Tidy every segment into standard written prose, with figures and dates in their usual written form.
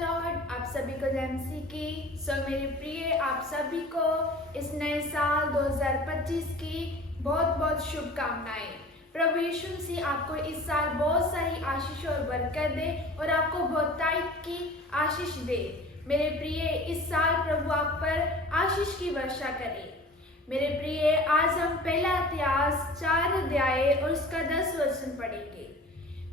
Lord, आप सभी को जय मसीह की। मेरे प्रिय आप सभी को इस नए साल 2025 की बहुत बहुत शुभकामनाएं। प्रभु यीशु मसीह आपको इस साल बहुत सारी आशीष और बरकत दे और आपको बहुतायत की आशीष दे। मेरे प्रिय, इस साल प्रभु आप पर आशीष की वर्षा करे। मेरे प्रिय, आज हम पहला इतिहास 4 अध्याय और उसका 10 वचन पढ़ेंगे।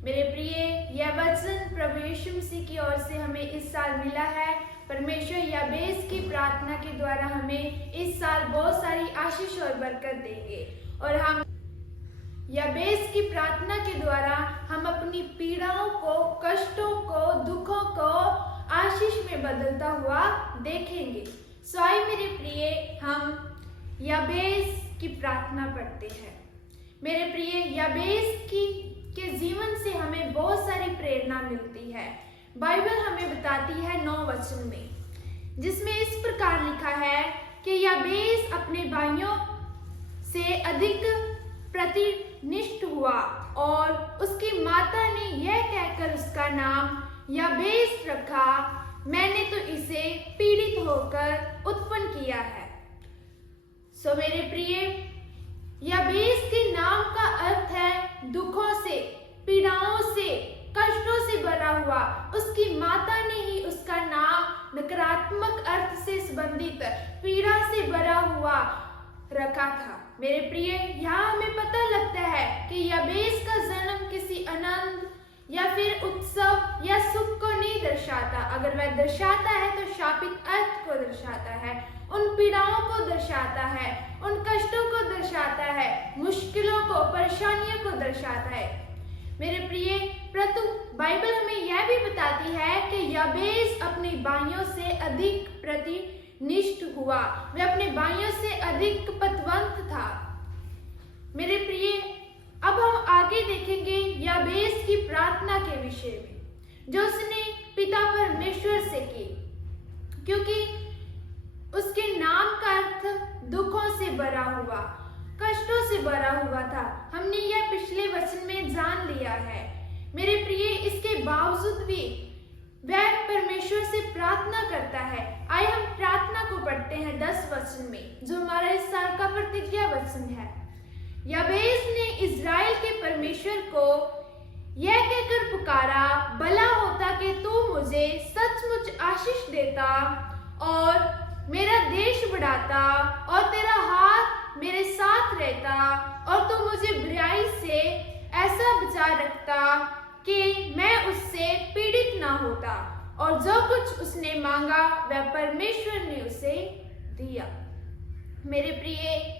मेरे प्रिय, यह वचन प्रभु यीशु मसीह की ओर से हमें इस साल मिला है। परमेश्वर याबेस की प्रार्थना के द्वारा हमें इस साल बहुत सारी आशीष और बरकत देंगे और हम याबेस की प्रार्थना के द्वारा हम अपनी पीड़ाओं को, कष्टों को, दुखों को आशीष में बदलता हुआ देखेंगे। आइए मेरे प्रिय, हम याबेस की प्रार्थना पढ़ते हैं। मेरे प्रिय, याबेस के जीवन से हमें बहुत सारी प्रेरणा मिलती है। बाइबल हमें बताती है 9 वचन में, जिसमें इस प्रकार लिखा है कि याबेस अपने भाइयों से अधिक प्रतिनिष्ठ हुआ और उसकी माता ने यह कहकर उसका नाम याबेस रखा, मैंने तो इसे पीड़ित होकर उत्पन्न किया है। मेरे प्रिय, याबेस के नाम का अर्थ है दुखों से, पीड़ाओं से, कष्टों से भरा हुआ। उसकी माता ने ही उसका नाम नकारात्मक अर्थ से संबंधित पीड़ा से भरा हुआ रखा था। मेरे प्रिय, यहाँ हमें पता लगता है कि याबेस का जन्म किसी आनंद या फिर उत्सव या सुख को नहीं दर्शाता। अगर वह दर्शाता है तो शापित अर्थ को दर्शाता है, उन पीड़ाओं को दर्शाता है, उन कष्टों को दर्शाता है, मुश्किलों को, परेशानियों को दर्शाता है। मेरे प्रिय, परंतु बाइबल हमें यह भी बताती है कि याबेस अपने भाइयों से अधिक प्रतिनिष्ठ हुआ, वह अपने भाइयों से अधिक पतवंत था। मेरे प्रिय, अब हम आगे देखेंगे याबेस की प्रार्थना के विषय में, जो उसने पिता परमेश्वर से की, क्योंकि उसके नाम का अर्थ दुखों से भरा हुआ, कष्टों से भरा हुआ था। हमने यह पिछले वचन में जान लिया है। मेरे प्रिय, इसके बावजूद भी वह परमेश्वर से प्रार्थना करता है। आइए हम प्रार्थना को पढ़ते हैं 10 वचन में, जो हमारा इस साल का प्रतिज्ञा वचन है। याबेस ने इज़राइल के परमेश्वर को यह कहकर पुकारा, भला होता कि तू मुझे सचमुच आशीष देता और मेरा देश बढ़ाता और तेरा हाथ मेरे साथ रहता और तू मुझे बुराई से ऐसा बचा रखता कि मैं उससे पीड़ित ना होता। और जो कुछ उसने मांगा वह परमेश्वर ने उसे दिया। मेरे प्रिय,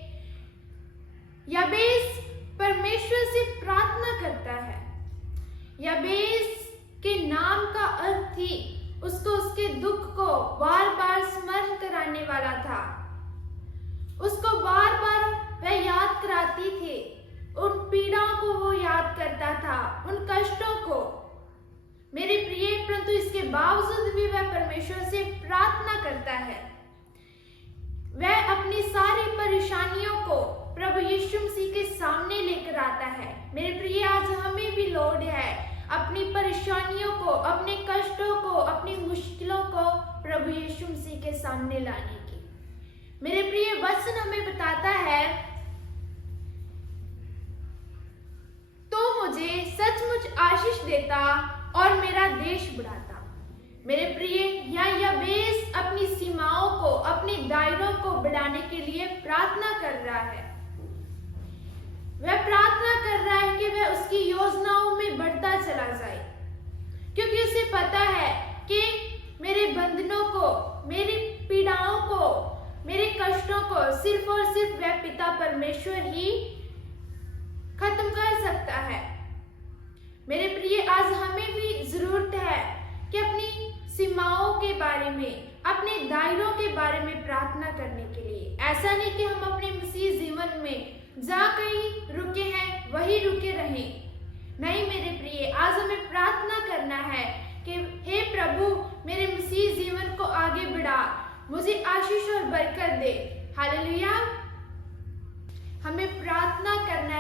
याबेस परमेश्वर से प्रार्थना करता है। याबेस के नाम का अर्थ ही उसको उसके दुख को बार बार स्मरण कराने वाला था। उसको बार बार वह याद कराती थी, उन पीड़ाओं को वो याद करता था, उन कष्टों को। मेरे प्रिय, परंतु इसके बावजूद भी वह परमेश्वर से प्रार्थना करता है। वह अपनी सारी परेशानियों को प्रभु यीशु मसीह के सामने लेकर आता है। मेरे प्रिय, आज हमें भी लोड है अपनी परेशानियों को, अपने कष्टों को, अपनी मुश्किलों को प्रभु यीशु मसीह के सामने लाने की। मेरे प्रिय, वचन हमें बताता है, तो मुझे सचमुच आशीष देता और मेरा देश बढ़ाता। मेरे प्रिय, यहाँ याबेस अपनी सीमाओं को, अपने दायरों को बढ़ाने के लिए प्रार्थना कर रहा है। वह प्रार्थना कर रहा है कि वह उसकी योजनाओं में बढ़ता चला जाए, क्योंकि उसे पता है कि मेरे बंधनों को, मेरी पीड़ाओं को, मेरे कष्टों को सिर्फ और सिर्फ वह पिता परमेश्वर ही खत्म कर सकता है। मेरे प्रिय, आज हमें भी जरूरत है कि अपनी सीमाओं के बारे में, अपने दायरों के बारे में प्रार्थना करने के लिए। ऐसा नहीं कि हम अपने मसीह जीवन में जहाँ कहीं रुके हैं वही रुके रहें। नहीं मेरे प्रिय, आज हमें प्रार्थना करना है कि हे प्रभु, मेरे मसीह जीवन को आगे बढ़ा, मुझे आशीष और बरकत दे। हालेलुया। हमें प्रार्थना करना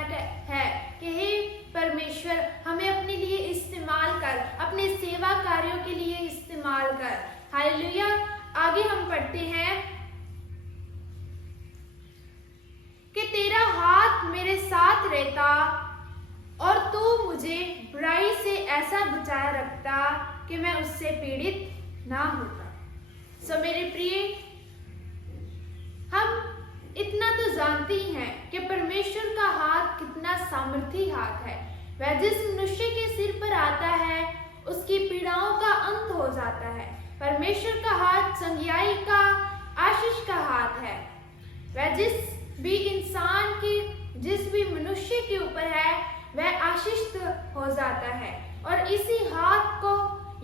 है कि हे परमेश्वर, हमें अपने लिए इस्तेमाल कर, अपने सेवा कार्यों के लिए इस्तेमाल संभाल कर। हालेलुया। आगे हम पढ़ते हैं कि तेरा हाथ मेरे साथ रहता और तू मुझे बुराई से ऐसा बचाए रखता कि मैं उससे पीड़ित ना होता। सो मेरे प्रिय, हम इतना तो जानते ही हैं कि परमेश्वर का हाथ कितना सामर्थी हाथ है। वह जिस मनुष्य के सिर पर आता है उसकी पीड़ाओं का अंत हो जाता है। परमेश्वर का हाथ संज्ञाई का, आशीष का हाथ है। वह जिस भी इंसान की, जिस भी मनुष्य के ऊपर है वह आशीष हो जाता है। और इसी हाथ को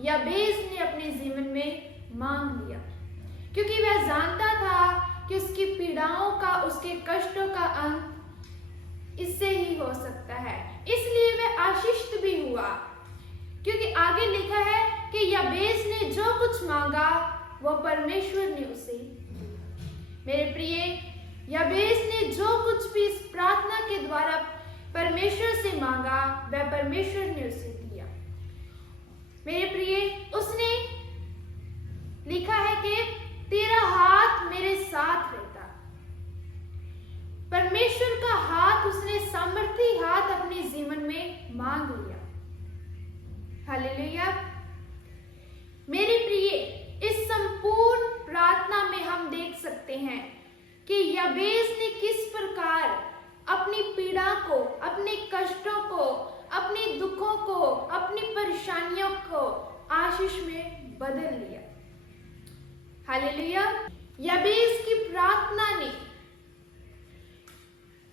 याबेस ने अपने जीवन में मांग लिया, क्योंकि वह जानता था कि उसकी पीड़ाओं का, उसके कष्टों का अंत इससे ही हो सकता है। इसलिए वह आशीषित भी हुआ, क्योंकि आगे लिखा है कि याबेस ने जो कुछ मांगा वो परमेश्वर ने उसे दिया। मेरे प्रिय, याबेस ने जो कुछ भी इस प्रार्थना के द्वारा परमेश्वर से मांगा वह परमेश्वर ने उसे दिया। मेरे प्रिय, उसने लिखा है कि तेरा हाथ मेरे साथ रहता। परमेश्वर का हाथ, उसने सामर्थी हाथ अपने जीवन में मांग लिया। हालेलुया। मेरे प्रिय, इस संपूर्ण प्रार्थना में हम देख सकते हैं कि याबेस ने किस प्रकार अपनी पीड़ा को, अपने कष्टों को, अपने दुखों को, अपनी परेशानियों को आशीष में बदल लिया। हालेलुया। याबेस की प्रार्थना ने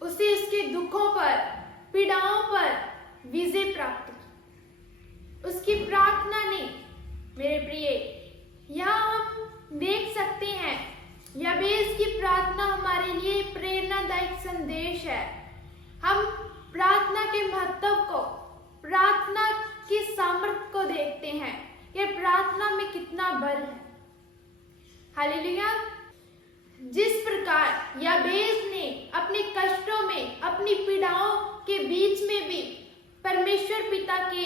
उसे उसके दुखों पर, पीड़ाओं पर विजय प्राप्त की। उसकी प्रार्थना ने, मेरे प्रिय, यहाँ हम देख सकते हैं याबेस की प्रार्थना हमारे लिए प्रेरणादायक संदेश है। हम प्रार्थना के महत्व को, प्रार्थना की सामर्थ्य को देखते हैं कि प्रार्थना में कितना बल है। हालेलुया। जिस प्रकार याबेस ने अपने कष्टों में, अपनी पीड़ाओं के बीच में भी परमेश्वर पिता के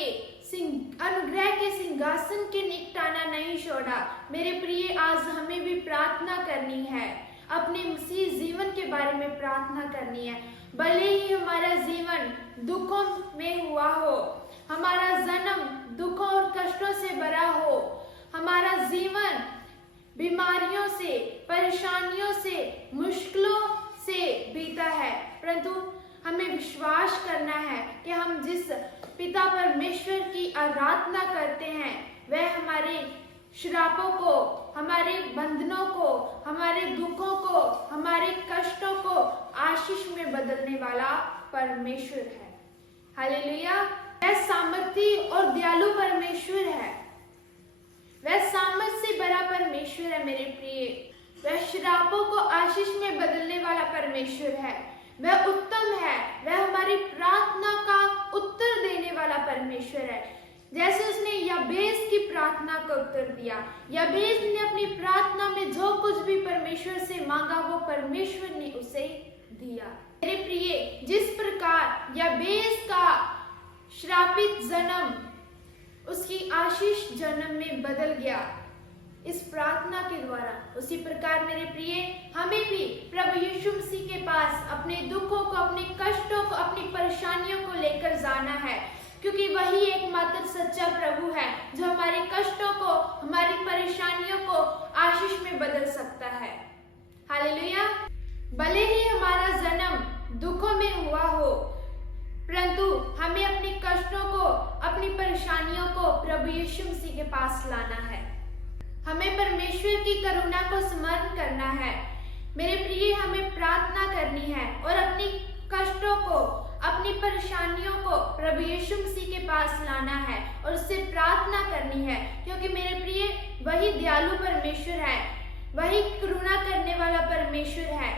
अनुग्रह के सिंहासन के निकटाना नहीं छोड़ा, मेरे प्रिय, आज हमें भी प्रार्थना करनी है। अपने मसीह जीवन के बारे में प्रार्थना करनी है। भले ही हमारा जीवन दुखों में हुआ हो, हमारा जन्म दुखों और कष्टों से भरा हो, हमारा जीवन बीमारियों से, परेशानियों से, मुश्किलों से बीता है, परंतु हमें विश्वास करना है कि हम जिस पिता परमेश्वर की आराधना करते हैं वह हमारे श्रापों को, हमारे बंधनों को, हमारे दुखों को, हमारे कष्टों को आशीष में बदलने वाला परमेश्वर है। हालेलुया। वह सामर्थी और दयालु परमेश्वर है। वह सामर्थ से भरा परमेश्वर है। मेरे प्रिय, वह श्रापों को आशीष में बदलने वाला परमेश्वर है। वह उत्तम है। वह हमारी प्रार्थना का उत्तर देने वाला परमेश्वर है। जैसे उसने याबेस की प्रार्थना का उत्तर दिया, याबेस ने अपनी प्रार्थना में जो कुछ भी परमेश्वर से मांगा वो परमेश्वर ने उसे दिया। मेरे प्रिय, जिस प्रकार याबेस का श्रापित जन्म उसकी आशीष जन्म में बदल गया इस प्रार्थना के द्वारा, उसी प्रकार मेरे प्रिय, हमें भी प्रभु यीशु मसीह के पास अपने दुखों को, अपने कष्टों को, अपनी परेशानियों को लेकर जाना है, क्योंकि वही एकमात्र सच्चा प्रभु है जो हमारे कष्टों को, हमारी परेशानियों को आशीष में बदल सकता है। हालेलुया। भले ही हमारा जन्म दुखों में हुआ हो, परंतु हमें अपने कष्टों को, अपनी परेशानियों को प्रभु यीशु मसीह के पास लाना है। हमें परमेश्वर की करुणा को स्मरण करना है। मेरे प्रिय, हमें प्रार्थना करनी है और अपनी कष्टों को, अपनी परेशानियों को प्रभु यीशु मसीह के पास लाना है और उससे प्रार्थना करनी है, क्योंकि मेरे प्रिय, वही दयालु परमेश्वर है, वही करुणा करने वाला परमेश्वर है।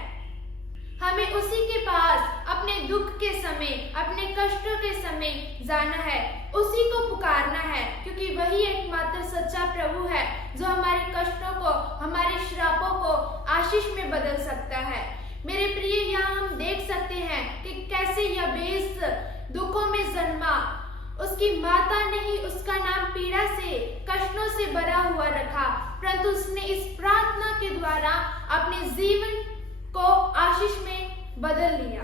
हमें उसी के पास अपने दुख के समय, अपने कष्टों के समय जाना है, उसी को पुकारना है, क्योंकि वही एकमात्र सच्चा प्रभु है जो हमारे कष्टों को, हमारे श्रापों को आशीष में बदल सकता है। मेरे प्रिय, यहाँ हम देख सकते हैं कि कैसे याबेस दुखों में जन्मा। उसकी माता ने ही उसका नाम पीड़ा से, कष्टों से भरा हुआ रखा। परंतु उसने इस प्रार्थना के द्वारा अपने जीवन को आशीष में बदल लिया।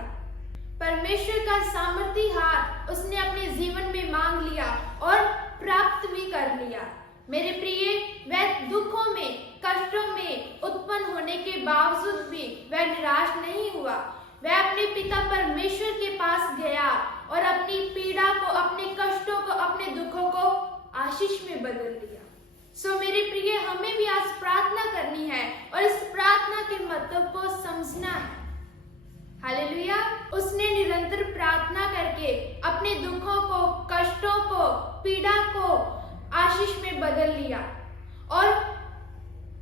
परमेश्वर का सामर्थी हाथ उसने अपने जीवन में मांग लिया और प्राप्त भी कर लिया। मेरे प्रिय, वह दुखों में, कष्टों में उत्पन्न होने के बावजूद भी वह निराश नहीं हुआ। वह अपने पिता परमेश्वर के पास गया और अपनी पीड़ा को, अपने कष्टों को, अपने दुखों को आशीष में बदल लिया। सो मेरे प्रिय, हमें भी आज प्रार्थना करनी है और इस प्रार्थना के मतलब को समझना है। हालेलुया। उसने निरंतर प्रार्थना करके अपने दुखों को, कष्टों को, पीड़ा को आशीष में बदल लिया और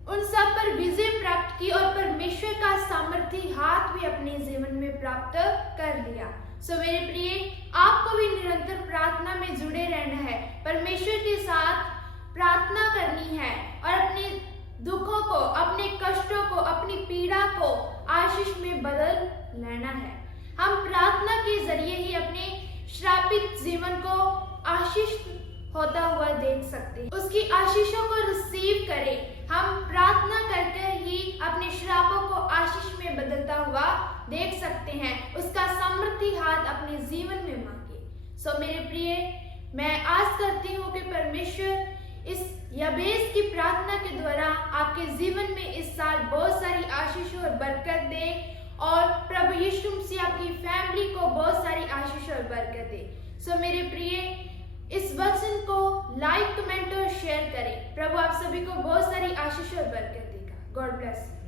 उन सब पर विजय प्राप्त की और परमेश्वर का सामर्थी हाथ भी अपने जीवन में प्राप्त कर लिया। सो मेरे प्रिय, आपको भी निरंतर प्रार्थना में जुड़े रहना है, परमेश्वर के साथ प्रार्थना करनी है और अपने दुखों को, अपने कष्टों को, अपनी पीड़ा को आशीष में बदल लेना है। हम प्रार्थना के जरिए ही अपने श्रापित जीवन को आशीष होता हुआ देख सकते हैं। उसकी आशीषों को रिसीव करें। हम प्रार्थना करके ही अपने श्रापों को आशीष में बदलता हुआ देख सकते हैं। उसका समृद्धि हाथ अपने जीवन में मांगे। सो मेरे प्रिय, मैं आस करती हूँ कि परमेश्वर इस यबेस की प्रार्थना के द्वारा आपके जीवन में इस साल बहुत सारी आशीष और बरकत दे और प्रभु यीशु मसीह आपकी फैमिली को बहुत सारी आशीष और बरकत दे। सो मेरे प्रिय, इस वचन को लाइक, कमेंट और शेयर करें। प्रभु आप सभी को बहुत सारी आशीष और बरकत देगा। God bless.